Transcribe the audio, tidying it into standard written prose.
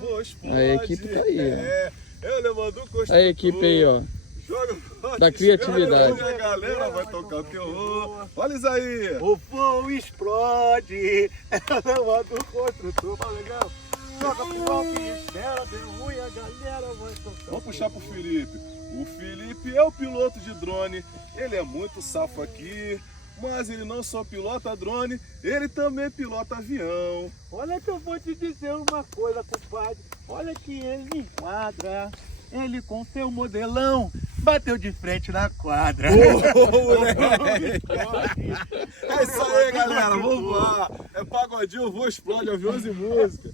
vou explode. A equipe tá aí, Eu levando o construtor. A equipe aí, ó. Joga Da criatividade. A galera vai tocar o terror. Olha isso aí. O voo explode. Eu levando o construtor. Tá legal? Joga pro alto e espera, deu ruim, a galera vai tocar. Vamos puxar pro Felipe. O Felipe é o piloto de drone. Ele é muito safo aqui. Mas ele não só pilota drone, ele também pilota avião. Olha que eu vou te dizer uma coisa, compadre. Olha que ele enquadra. Ele com seu modelão bateu de frente na quadra. É isso aí, galera. Vamos lá. É pagodinho, vou explode, aviões e música.